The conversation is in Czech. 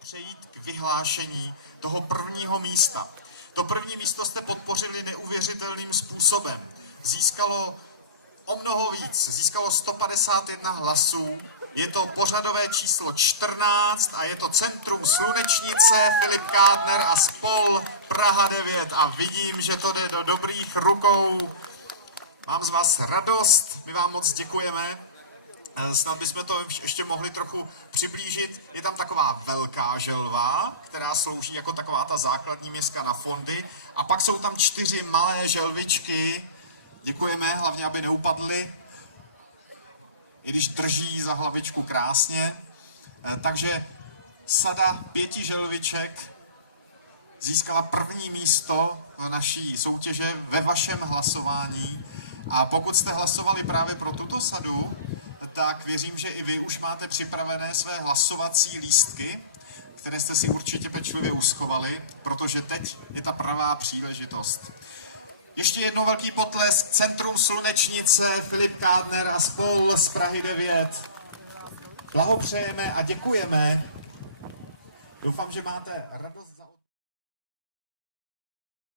přejít k vyhlášení toho prvního místa. To první místo jste podpořili neuvěřitelným způsobem. Získalo o mnoho víc, získalo 151 hlasů. Je to pořadové číslo 14 a je to Centrum Slunečnice, Filip Kádner a spol Praha 9. A vidím, že to jde do dobrých rukou. Mám z vás radost, my vám moc děkujeme. Snad bychom to ještě mohli trochu přiblížit. Je tam taková velká želva, která slouží jako taková ta základní miska na fondy. A pak jsou tam 4 malé želvičky. Děkujeme, hlavně, aby neupadly, i když drží za hlavičku krásně. Takže sada 5 želviček získala první místo naší soutěže ve vašem hlasování. A pokud jste hlasovali právě pro tuto sadu, tak věřím, že i vy už máte připravené své hlasovací lístky, které jste si určitě pečlivě uschovali, protože teď je ta pravá příležitost. Ještě jednou velký potlesk, Centrum Slunečnice, Filip Kádner a spol z Prahy 9. Blahopřejeme a děkujeme. Doufám, že máte radost.